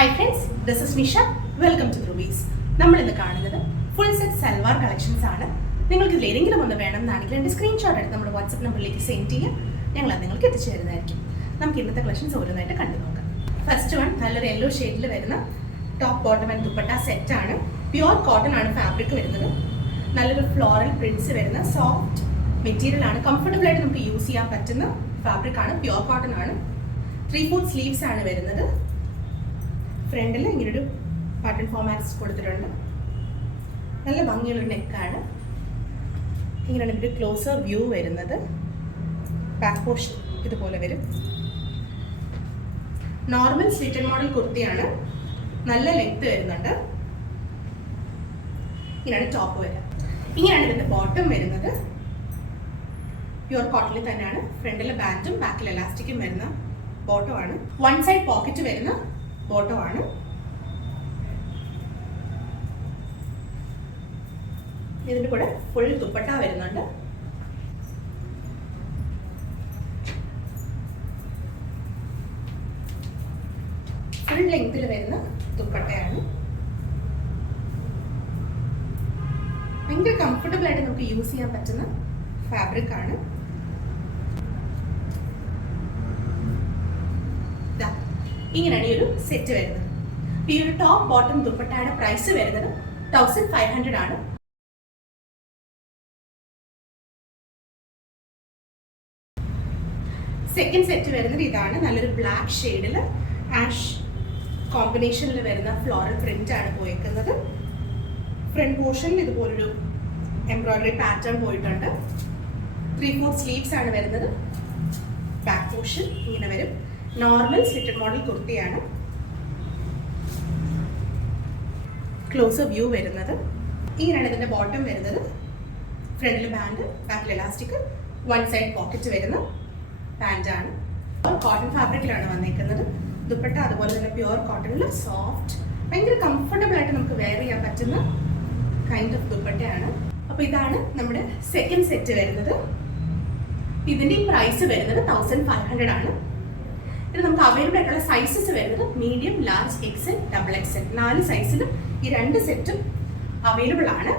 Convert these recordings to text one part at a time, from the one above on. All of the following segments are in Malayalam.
Hi friends, this is Nisha. Welcome to Dhruvees. നമ്മൾ ഇന്ന് കാണുന്നത് ഫുൾ സെറ്റ് സൽവാർ കളക്ഷൻസ് ആണ്. നിങ്ങൾക്ക് ഇതിൽ ഏതെങ്കിലും ഒന്ന് വേണമെന്നാണെങ്കിൽ എൻ്റെ സ്ക്രീൻഷോട്ട് എടുത്ത് നമ്മുടെ വാട്സപ്പ് നമ്പറിലേക്ക് സെൻഡ് ചെയ്യുക. ഞങ്ങൾ അത് നിങ്ങൾക്ക് എത്തിച്ചു തരുന്നതായിരിക്കും. നമുക്ക് ഇന്നത്തെ കളക്ഷൻസ് ഓരോന്നായിട്ട് കണ്ടു നോക്കാം. ഫസ്റ്റ് വൺ നല്ലൊരു യെല്ലോ ഷെയ്ഡിൽ വരുന്ന top bottom and dupatta set ആണ്. പ്യുവർ കോട്ടൺ ആണ് ഫാബ്രിക് വരുന്നത്. നല്ലൊരു ഫ്ലോറൽ പ്രിന്റ്സ് വരുന്ന സോഫ്റ്റ് മെറ്റീരിയൽ ആണ്. കംഫർട്ടബിൾ ആയിട്ട് നമുക്ക് യൂസ് ചെയ്യാൻ പറ്റുന്ന ഫാബ്രിക് ആണ്. പ്യുവർ കോട്ടൺ ആണ്. 3/4 സ്ലീവ്സ് ആണ് വരുന്നത്. ഫ്രണ്ടിൽ ഇങ്ങനൊരു പാറ്റേൺ ഫോമാറ്റ്സ് കൊടുത്തിട്ടുണ്ട്. നല്ല ഭംഗിയുള്ളൊരു നെക്കാണ്. ഇങ്ങനെയാണ് ഇതിൻ്റെ ക്ലോസർ വ്യൂ വരുന്നത്. ബാക്ക് പോർഷൻ ഇതുപോലെ വരും. നോർമൽ സ്ലിറ്റഡ് മോഡൽ കുർത്തിയാണ്. നല്ല ലെങ്ത് വരുന്നുണ്ട്. ഇങ്ങനെയാണ് ടോപ്പ് വരിക. ഇങ്ങനെയാണ് ഇതിൻ്റെ ബോട്ടം വരുന്നത്. പ്യുവർ കോട്ടണിൽ തന്നെയാണ്. ഫ്രണ്ടിൽ ബാൻഡും ബാക്കിൽ എലാസ്റ്റിക്കും വരുന്ന ബോട്ടമാണ്. വൺ സൈഡ് പോക്കറ്റ് വരുന്ന ബോട്ടമാണ്. ഇതിന്റെ കൂടെ ഫുൾ ദുപ്പട്ട വരുന്നുണ്ട്. ഫുൾ ലെങ്തിൽ വരുന്ന ദുപ്പട്ടയാണ്. ഭയങ്കര കംഫർട്ടബിൾ ആയിട്ട് നമുക്ക് യൂസ് ചെയ്യാൻ പറ്റുന്ന ഫാബ്രിക് ആണ്. ഇങ്ങനെയാണ് ഈ ഒരു സെറ്റ് വരുന്നത്. ഈ ഒരു ടോപ്പ് ബോട്ടം ദുപ്പട്ടയുടെ പ്രൈസ് വരുന്നത് 1500 ആണ്. സെക്കൻഡ് സെറ്റ് വരുന്നത് ഇതാണ്. നല്ലൊരു ബ്ലാക്ക് ഷെയ്ഡിൽ ആഷ് കോമ്പിനേഷനിൽ വരുന്ന ഫ്ലോറൽ പ്രിന്റ് ആണ് പോയിരിക്കുന്നത്. ഫ്രണ്ട് പോർഷനിൽ ഇതുപോലൊരു എംബ്രോയിഡറി പാറ്റേൺ പോയിട്ടുണ്ട്. 3/4 സ്ലീവ്സ് ആണ് വരുന്നത്. ബാക്ക് പോർഷൻ ഇങ്ങനെ വരും. നോർമൽ സ്ലിറ്റഡ് മോഡൽ കുർത്തിയാണ്. ക്ലോസർ വ്യൂ വരുന്നത് ഇങ്ങനെയാണ്. ഇതിന്റെ ബോട്ടം വരുന്നത്. ഫ്രണ്ടിൽ ബാൻഡ്, ബാക്കിൽ എലാസ്റ്റിക്, വൺ സൈഡ് പോക്കറ്റ് വരുന്ന പാൻറ്റാണ്. കോട്ടൺ ഫാബ്രിക്കിലാണ് വന്നിരിക്കുന്നത്. ദുപ്പട്ട അതുപോലെ തന്നെ പ്യുവർ കോട്ടണിൽ സോഫ്റ്റ്, ഭയങ്കര കംഫർട്ടബിൾ ആയിട്ട് നമുക്ക് വെയർ ചെയ്യാൻ പറ്റുന്ന കൈൻഡ് ഓഫ് ദുപ്പട്ടയാണ്. അപ്പോൾ ഇതാണ് നമ്മുടെ സെക്കൻഡ് സെറ്റ് വരുന്നത്. ഇതിന്റെ പ്രൈസ് വരുന്നത് 1500 ആണ്. ഇത് നമുക്ക് അവൈലബിൾ ആയിട്ടുള്ള സൈസസ് വരുന്നത് medium, large, XL, double XL 4 സൈസിലും ഈ 2 സെറ്റും അവൈലബിൾ ആണ്.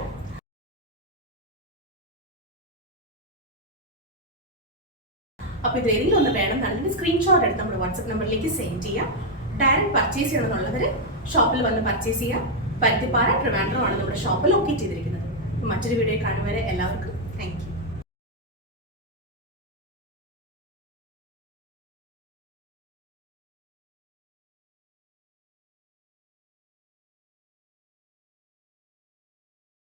അപ്പോൾ ഇത് ഏതെങ്കിലും ഒന്ന് വേണമെന്നുണ്ടെങ്കിൽ സ്ക്രീൻഷോട്ട് എടുത്ത് നമ്മുടെ വാട്സപ്പ് നമ്പറിലേക്ക് സെൻഡ് ചെയ്യാം. ഡയറക്റ്റ് പർച്ചേസ് ചെയ്യണമെന്നുള്ളവർ ഷോപ്പിൽ വന്ന് പർച്ചേസ് ചെയ്യാം. പരുത്തിപ്പാറ, ട്രിവാൻഡ്രം ആണ് നമ്മുടെ ഷോപ്പ് ലൊക്കേറ്റ് ചെയ്തിരിക്കുന്നത്. മറ്റൊരു വീഡിയോ കാണുന്നവരെ എല്ലാവർക്കും താങ്ക് യു.